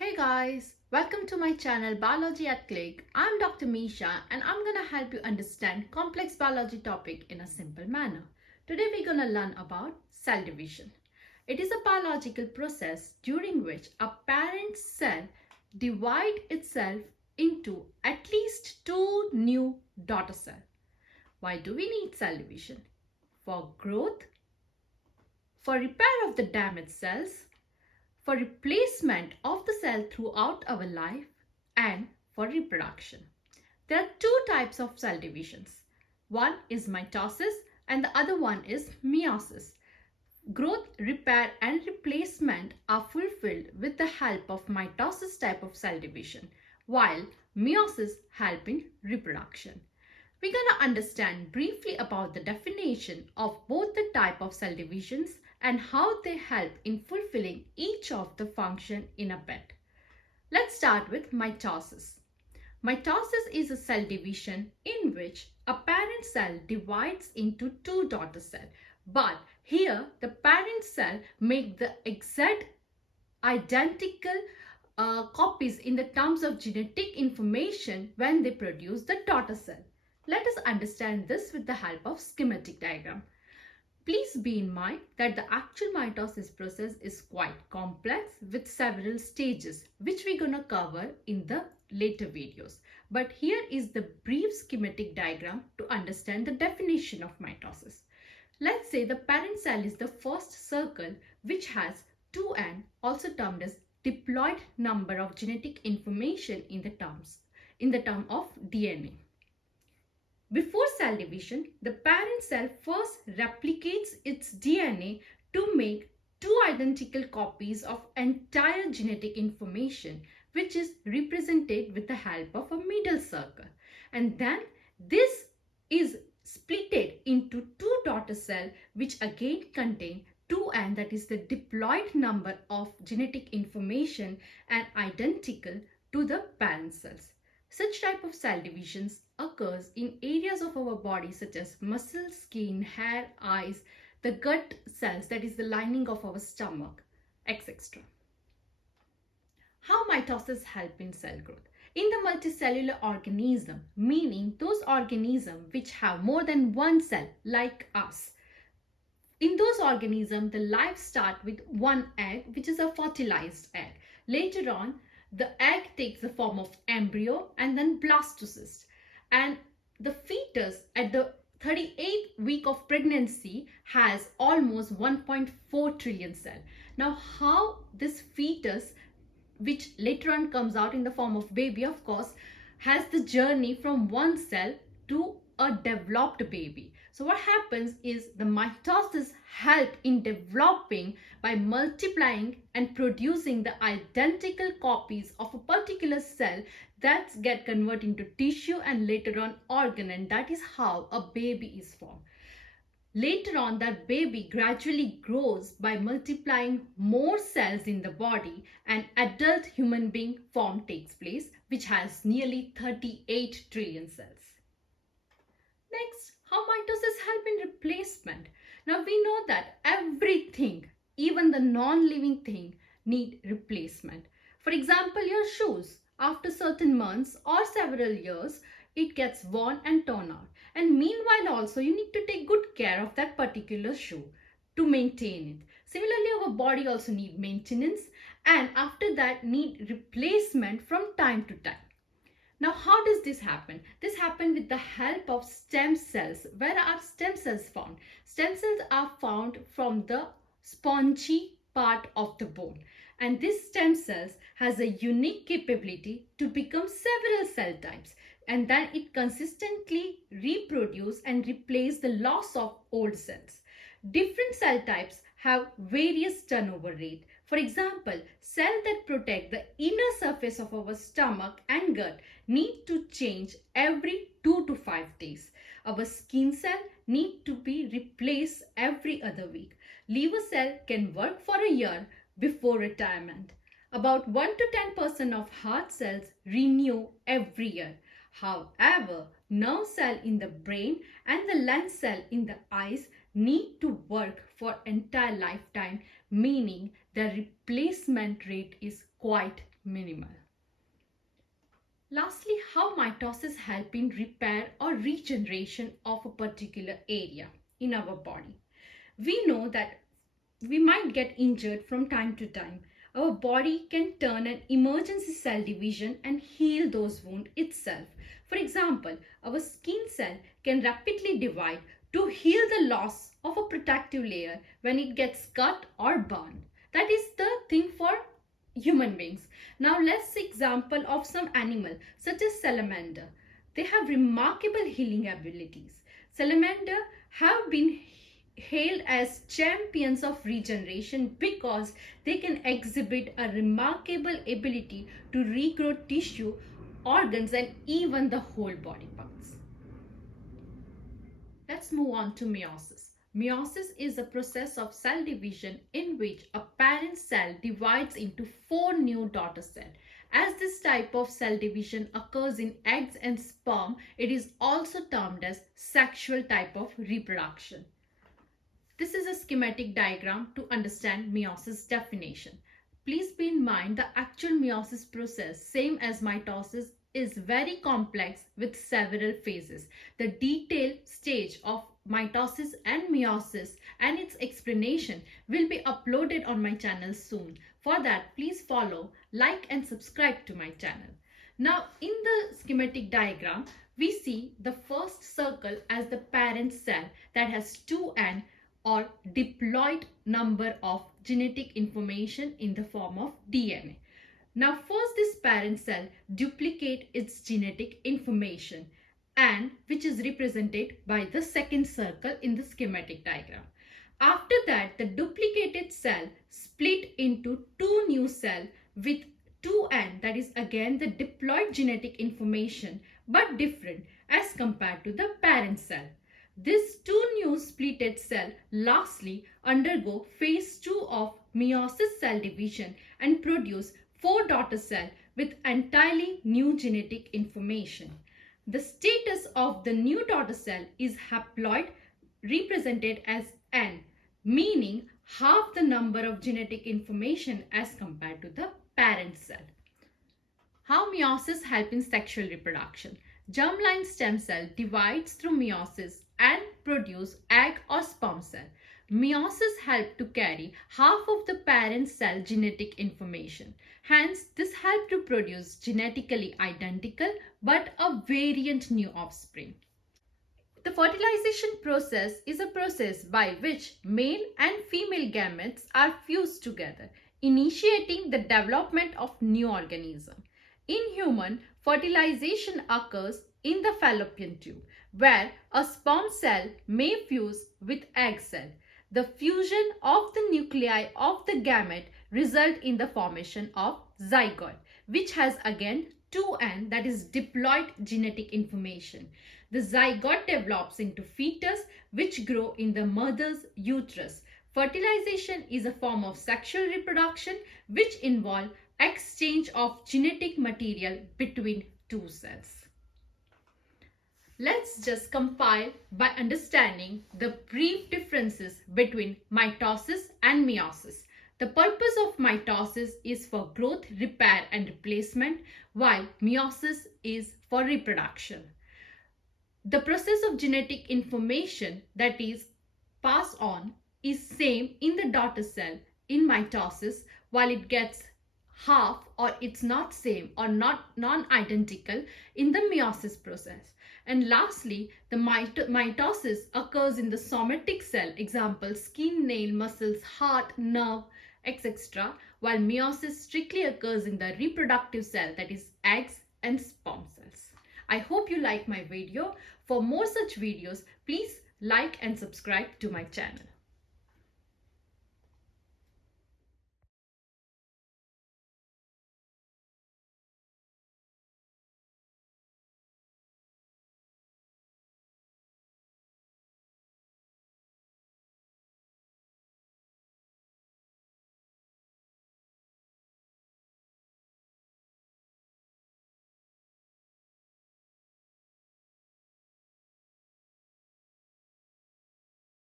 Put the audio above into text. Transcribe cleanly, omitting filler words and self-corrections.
Hey guys, welcome to my channel Biology at Click. I'm Dr. Misha and I'm gonna help you understand complex biology topic in a simple manner. Today we're gonna learn about cell division. It is a biological process during which a parent cell divides itself into at least two new daughter cells. Why do we need cell division? For growth, for repair of the damaged cells, for replacement of the cell throughout our life, and for reproduction. There are two types of cell divisions. One is mitosis and the other one is meiosis. Growth, repair and replacement are fulfilled with the help of mitosis type of cell division, while meiosis help in reproduction. We're going to understand briefly about the definition of both the type of cell divisions and how they help in fulfilling each of the function in a bit. Let's start with mitosis. Mitosis is a cell division in which a parent cell divides into two daughter cells. But here the parent cell make the exact identical copies in the terms of genetic information when they produce the daughter cell. Let us understand this with the help of schematic diagram. Please be in mind that the actual mitosis process is quite complex with several stages which we're going to cover in the later videos. But here is the brief schematic diagram to understand the definition of mitosis. Let's say the parent cell is the first circle which has 2n, also termed as diploid number of genetic information in the term of DNA. Before cell division, the parent cell first replicates its DNA to make two identical copies of entire genetic information, which is represented with the help of a middle circle. And then this is splitted into two daughter cells, which again contain 2n, that is the diploid number of genetic information and identical to the parent cells. Such type of cell divisions occurs in areas of our body such as muscle, skin, hair, eyes, the gut cells, that is the lining of our stomach, etc. How mitosis help in cell growth? In the multicellular organism, meaning those organisms which have more than one cell like us, in those organisms, the life starts with one egg, which is a fertilized egg. Later on, the egg takes the form of embryo and then blastocyst. And the fetus at the 38th week of pregnancy has almost 1.4 trillion cells. Now, how this fetus, which later on comes out in the form of baby, of course, has the journey from one cell to a developed baby. So what happens is the mitosis help in developing by multiplying and producing the identical copies of a particular cell that get converted into tissue and later on organ, and that is how a baby is formed. Later on, that baby gradually grows by multiplying more cells in the body, and adult human being form takes place, which has nearly 38 trillion cells. Next, how mitosis help in replacement. Now we know that everything, even the non-living thing, need replacement. For example, your shoes. After certain months or several years, it gets worn and torn out. And meanwhile also, you need to take good care of that particular shoe to maintain it. Similarly, our body also need maintenance, and after that need replacement from time to time. Now, how does this happen? This happens with the help of stem cells. Where are stem cells found? Stem cells are found from the spongy part of the bone. And this stem cells has a unique capability to become several cell types. And then it consistently reproduce and replace the loss of old cells. Different cell types have various turnover rate. For example, cells that protect the inner surface of our stomach and gut need to change every 2 to 5 days. Our skin cell need to be replaced every other week. Liver cell can work for a year before retirement. About 1 to 10% of heart cells renew every year. However, nerve cell in the brain and the lens cell in the eyes need to work for entire lifetime, meaning the replacement rate is quite minimal. Lastly, how mitosis help in repair or regeneration of a particular area in our body. We know that we might get injured from time to time. Our body can turn an emergency cell division and heal those wounds itself. For example, our skin cell can rapidly divide to heal the loss of a protective layer when it gets cut or burned. That is the thing for human beings. Now let's see example of some animal such as salamander. They have remarkable healing abilities. Salamander have been hailed as champions of regeneration because they can exhibit a remarkable ability to regrow tissue, organs, and even the whole body parts. Let's move on to meiosis. Meiosis is a process of cell division in which a parent cell divides into 4 new daughter cells. As this type of cell division occurs in eggs and sperm, it is also termed as sexual type of reproduction. This is a schematic diagram to understand meiosis definition. Please be in mind the actual meiosis process, same as mitosis, is very complex with several phases. The detailed stage of mitosis and meiosis and its explanation will be uploaded on my channel soon. For that, please follow, like and subscribe to my channel. Now, in the schematic diagram, we see the first circle as the parent cell that has 2N or diploid number of genetic information in the form of DNA. Now first this parent cell duplicate its genetic information and which is represented by the second circle in the schematic diagram. After that the duplicated cell split into 2 new cells with 2N, that is again the diploid genetic information but different as compared to the parent cell. These 2 new splitted cells lastly undergo phase 2 of meiosis cell division and produce 4 daughter cells with entirely new genetic information. The status of the new daughter cell is haploid, represented as N, meaning half the number of genetic information as compared to the parent cell. How meiosis helps in sexual reproduction? Germline stem cell divides through meiosis and produce egg or sperm cell. Meiosis helps to carry half of the parent cell genetic information. Hence, this helps to produce genetically identical but a variant new offspring. The fertilization process is a process by which male and female gametes are fused together, initiating the development of new organism. In human, fertilization occurs in the fallopian tube, where a sperm cell may fuse with egg cell. The fusion of the nuclei of the gamete result in the formation of zygote, which has again 2N, that is diploid genetic information. The zygote develops into fetus which grow in the mother's uterus. Fertilization is a form of sexual reproduction which involves exchange of genetic material between 2 cells. Let's just compile by understanding the brief differences between mitosis and meiosis. The purpose of mitosis is for growth, repair and replacement, while meiosis is for reproduction. The process of genetic information that is passed on is same in the daughter cell in mitosis, while it gets half or it's not same or not non-identical in the meiosis process. And lastly, the mitosis occurs in the somatic cell, example skin, nail, muscles, heart, nerve, etc. While meiosis strictly occurs in the reproductive cell, that is eggs and sperm cells. I hope you like my video. For more such videos, please like and subscribe to my channel.